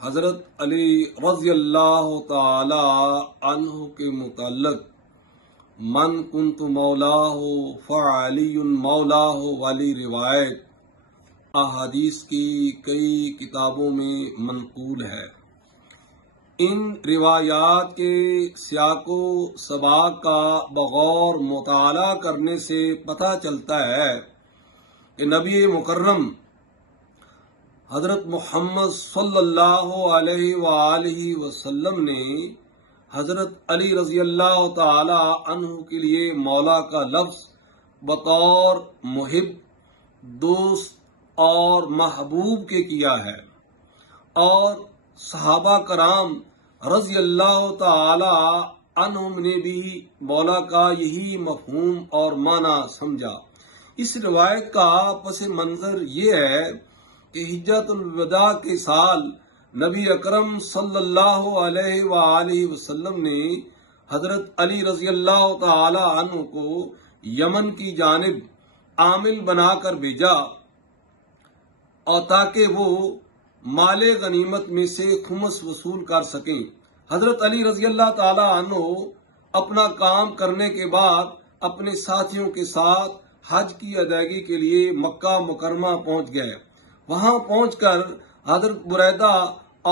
حضرت علی رضی اللہ تعالی عنہ کے متعلق من کنت مولاہ فعلی مولاہ والی روایت احادیث کی کئی کتابوں میں منقول ہے۔ ان روایات کے سیاق و سباق کا بغور مطالعہ کرنے سے پتہ چلتا ہے کہ نبی مکرم حضرت محمد صلی اللہ علیہ وآلہ وسلم نے حضرت علی رضی اللہ تعالی عنہ کے لیے مولا کا لفظ بطور محب، دوست اور محبوب کے کیا ہے، اور صحابہ کرام رضی اللہ تعالی عنہم نے بھی مولا کا یہی مفہوم اور معنی سمجھا۔ اس روایت کا پس منظر یہ ہے کہ حجۃ الوداع کے سال نبی اکرم صلی اللہ علیہ وآلہ وسلم نے حضرت علی رضی اللہ تعالی عنہ کو یمن کی جانب عامل بنا کر بھیجا، اور تاکہ وہ مال غنیمت میں سے خمس وصول کر سکیں۔ حضرت علی رضی اللہ تعالی عنہ اپنا کام کرنے کے بعد اپنے ساتھیوں کے ساتھ حج کی ادائیگی کے لیے مکہ مکرمہ پہنچ گئے۔ وہاں پہنچ کر حضرت بریدہ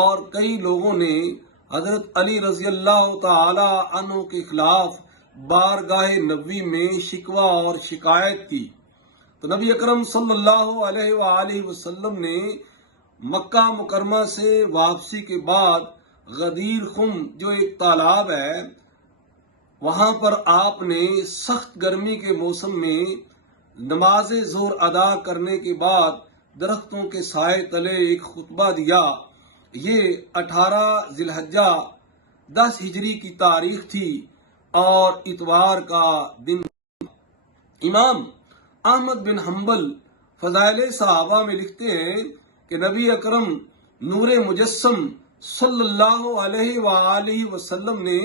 اور کئی لوگوں نے حضرت علی رضی اللہ تعالی عنہ کے خلاف بارگاہ نبوی میں شکوہ اور شکایت کی، تو نبی اکرم صلی اللہ علیہ وآلہ وسلم نے مکہ مکرمہ سے واپسی کے بعد غدیر خم جو ایک تالاب ہے، وہاں پر آپ نے سخت گرمی کے موسم میں نماز ظہر ادا کرنے کے بعد درختوں کے سائے تلے ایک خطبہ دیا۔ یہ 18 ذی الحجہ 10 ہجری کی تاریخ تھی اور اتوار کا دن۔ امام احمد بن حنبل فضائل صحابہ میں لکھتے ہیں کہ نبی اکرم نور مجسم صلی اللہ علیہ وآلہ وسلم نے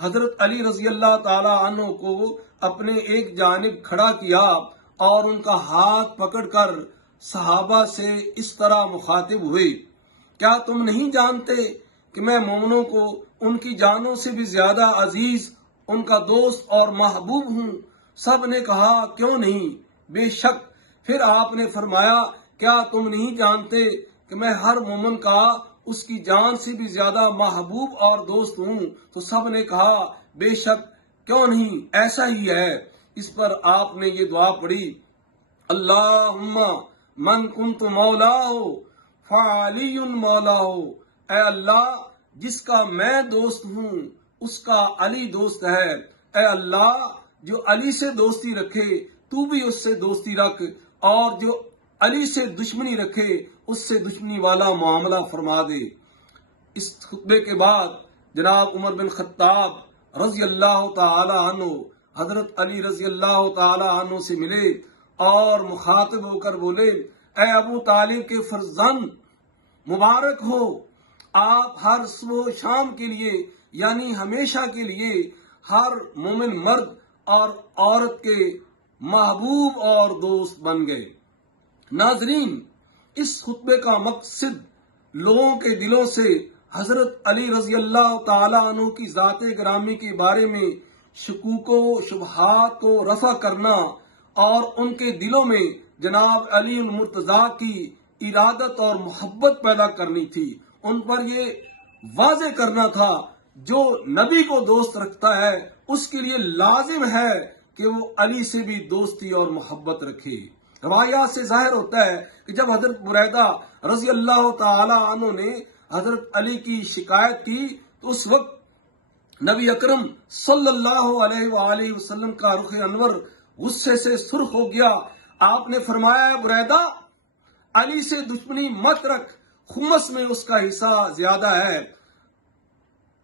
حضرت علی رضی اللہ تعالی عنہ کو اپنے ایک جانب کھڑا کیا اور ان کا ہاتھ پکڑ کر صحابہ سے اس طرح مخاطب ہوئے، کیا تم نہیں جانتے کہ میں مومنوں کو ان کی جانوں سے بھی زیادہ عزیز، ان کا دوست اور محبوب ہوں؟ سب نے کہا کیوں نہیں، بے شک۔ پھر آپ نے فرمایا کیا تم نہیں جانتے کہ میں ہر مومن کا اس کی جان سے بھی زیادہ محبوب اور دوست ہوں؟ تو سب نے کہا بے شک، کیوں نہیں، ایسا ہی ہے۔ اس پر آپ نے یہ دعا پڑھی، اللہم من کنت مولاہ فعلی مولاہ، اے اللہ جس کا میں دوست ہوں اس کا علی دوست ہے۔ اے اللہ جو علی سے دوستی رکھے تو بھی اس سے دوستی رکھ، اور جو علی سے دشمنی رکھے اس سے دشمنی والا معاملہ فرما دے۔ اس خطبے کے بعد جناب عمر بن خطاب رضی اللہ تعالی عنہ حضرت علی رضی اللہ تعالی عنہ سے ملے اور مخاطب ہو کر بولے، اے ابو طالب کے فرزند، مبارک ہو، آپ ہر صبح و شام کے لیے یعنی ہمیشہ کے لیے ہر مومن مرد اور عورت کے محبوب اور دوست بن گئے۔ ناظرین، اس خطبے کا مقصد لوگوں کے دلوں سے حضرت علی رضی اللہ تعالی عنہ کی ذات گرامی کے بارے میں شکوک و شبہات کو رفع کرنا اور ان کے دلوں میں جناب علی المرتضیٰ کی ارادت اور محبت پیدا کرنی تھی۔ ان پر یہ واضح کرنا تھا جو نبی کو دوست رکھتا ہے اس کے لیے لازم ہے کہ وہ علی سے بھی دوستی اور محبت رکھے۔ روایات سے ظاہر ہوتا ہے کہ جب حضرت بریدہ رضی اللہ تعالی عنہ نے حضرت علی کی شکایت کی تو اس وقت نبی اکرم صلی اللہ علیہ وآلہ وسلم کا رخ انور غصے سے سرخ ہو گیا۔ آپ نے فرمایا بریدہ علی سے دشمنی مت رکھ، خمس میں اس کا حصہ زیادہ ہے۔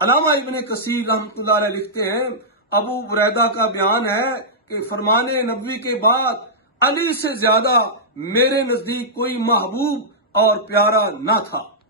علامہ ابن کثیر رحمۃ اللہ علیہ لکھتے ہیں ابو بریدہ کا بیان ہے کہ فرمان نبوی کے بعد علی سے زیادہ میرے نزدیک کوئی محبوب اور پیارا نہ تھا۔